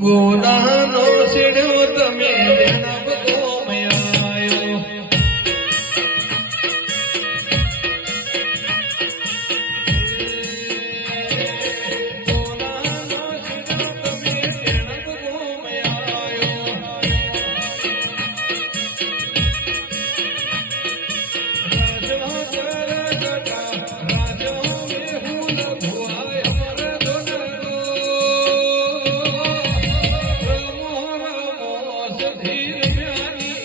ગોદાનો સીડ્યો તમે જણબતો મયાયો ગોદાનો સીડ્યો તમે જણબતો મયાયો રાજનો કરગટા રાજો મેહુલ ભુઆય અમર ધોનરો ધીર મ્યાની